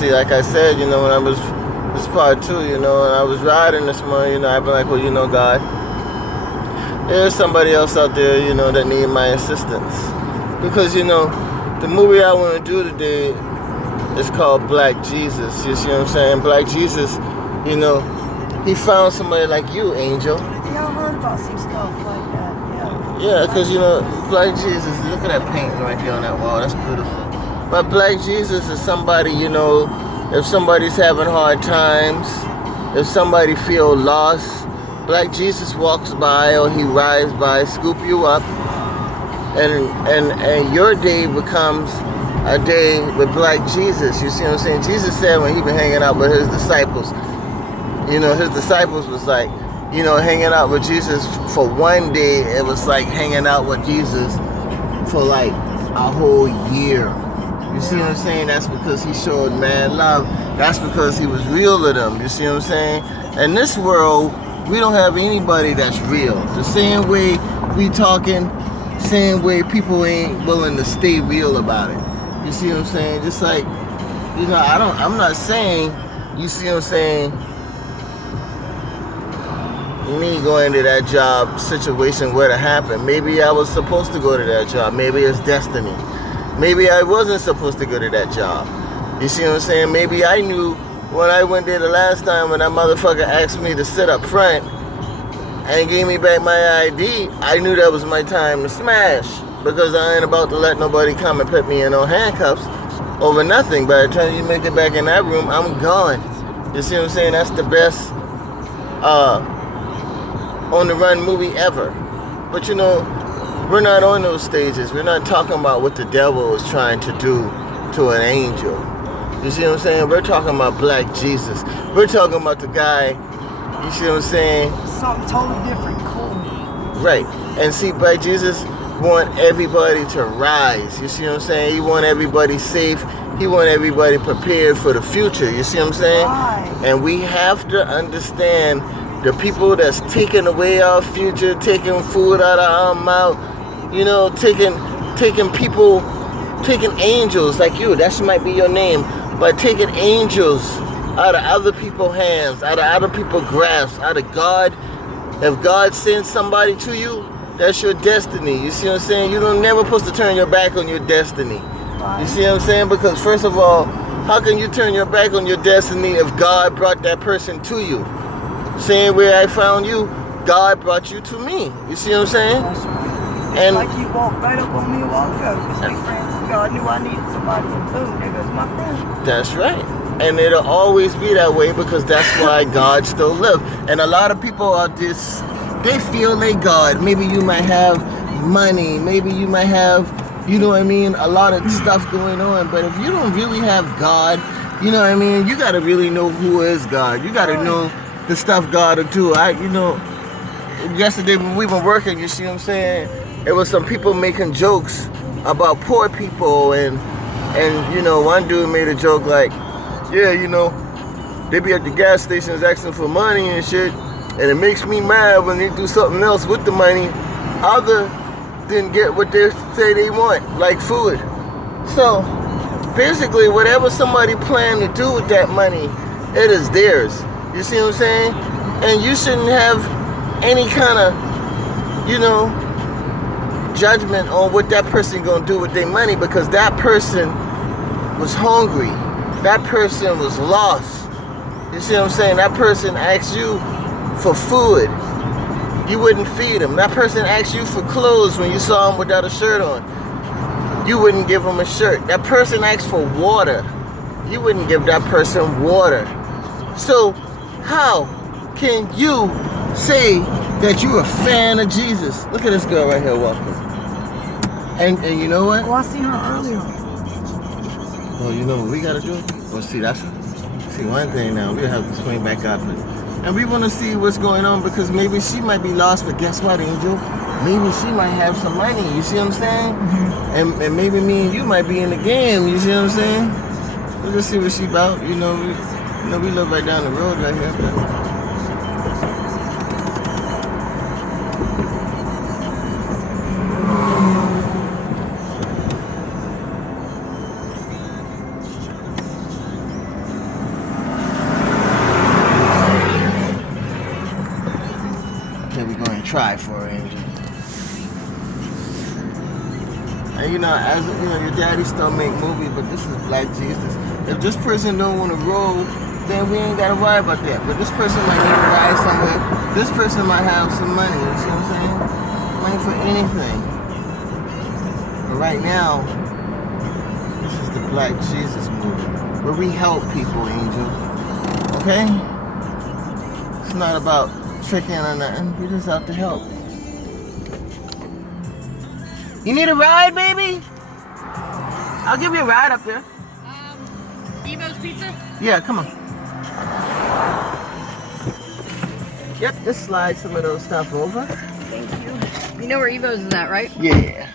see, like I said, you know, when I was, this part two, you know, and I was riding this morning, you know, I'd be like, well, you know, God, there's somebody else out there, you know, that need my assistance. Because, you know, the movie I want to do today is called Black Jesus. You see what I'm saying? Black Jesus, you know, he found somebody like you, Angel. Yeah, I heard about some stuff like that, yeah. Yeah, because, you know, Black Jesus, look at that painting right there on that wall. That's beautiful. But Black Jesus is somebody, you know, if somebody's having hard times, if somebody feel lost, Black Jesus walks by or he rides by, scoop you up, and your day becomes a day with Black Jesus. You see what I'm saying? Jesus said when he been hanging out with his disciples, you know, his disciples was like, you know, hanging out with Jesus for one day, it was like hanging out with Jesus for like a whole year. You see what I'm saying? That's because he showed man love. That's because he was real to them. You see what I'm saying? In this world, we don't have anybody that's real. The same way we talking, same way people ain't willing to stay real about it. You see what I'm saying? Just like, you know, I'm not saying, you see what I'm saying, me going to that job situation where it happened. Maybe I was supposed to go to that job. Maybe it's destiny. Maybe I wasn't supposed to go to that job. You see what I'm saying? Maybe I knew when I went there the last time when that motherfucker asked me to sit up front and gave me back my ID, I knew that was my time to smash, because I ain't about to let nobody come and put me in no handcuffs over nothing. By the time you make it back in that room, I'm gone. You see what I'm saying? That's the best on the run movie ever. But you know, we're not on those stages. We're not talking about what the devil is trying to do to an angel. You see what I'm saying? We're talking about Black Jesus. We're talking about the guy, you see what I'm saying? Something totally different, cool. Right. And see, Black Jesus want everybody to rise. You see what I'm saying? He want everybody safe. He want everybody prepared for the future. You see what I'm saying? Right. And we have to understand the people that's taking away our future, taking food out of our mouth, you know, taking people, taking angels like you, that might be your name, but taking angels out of other people's hands, out of other people's grasp, out of God. If God sends somebody to you, that's your destiny. You see what I'm saying? You don't never supposed to turn your back on your destiny. You see what I'm saying? Because first of all, how can you turn your back on your destiny if God brought that person to you? Same way I found you, God brought you to me. You see what I'm saying? That's right. And like you walked right up on me a while ago, because we friends. God knew I needed somebody, and boom, there goes my friend. that's right. And it'll always be that way, because that's why God still lives. And a lot of people are just, they feel they God. Maybe you might have money. Maybe you might have, you know what I mean, a lot of stuff going on. But if you don't really have God, you know what I mean, you got to really know who is God. You got to know the stuff God will do. You know, yesterday when we were working, you see what I'm saying? It was some people making jokes about poor people, and you know, one dude made a joke like, yeah, you know, they be at the gas stations asking for money and shit, and it makes me mad when they do something else with the money other than get what they say they want, like food. So basically, whatever somebody plan to do with that money, it is theirs. You see what I'm saying? And you shouldn't have any kind of, you know, judgment on what that person gonna do with their money, because that person was hungry. That person was lost. You see what I'm saying? That person asked you for food. You wouldn't feed him. That person asked you for clothes when you saw him without a shirt on. You wouldn't give him a shirt. That person asked for water. You wouldn't give that person water. So how can you say that you're a fan of Jesus? Look at this girl right here walking. And you know what? Oh, I seen her earlier. Well, you know what we gotta do? Well, see, one thing now. We have to swing back up, and we want to see what's going on, because maybe she might be lost, but guess what, Angel? Maybe she might have some money. You see what I'm saying? Mm-hmm. And maybe me and you might be in the game. You see what I'm saying? We'll just see what she about. You know, we live right down the road right here. But try for, Angel. And as your daddy still make movies, but this is Black Jesus. If this person don't want to roll, then we ain't gotta worry about that. But this person might need to ride somewhere. This person might have some money. You see what I'm saying? Money for anything. But right now, this is the Black Jesus movie, where we help people, Angel. Okay? It's not about tricking or nothing. We're just out to help. You need a ride, baby? I'll give you a ride up there. Evo's Pizza? Yeah, come on. Yep, just slide some of those stuff over. Thank you. You know where Evo's is at, right? Yeah.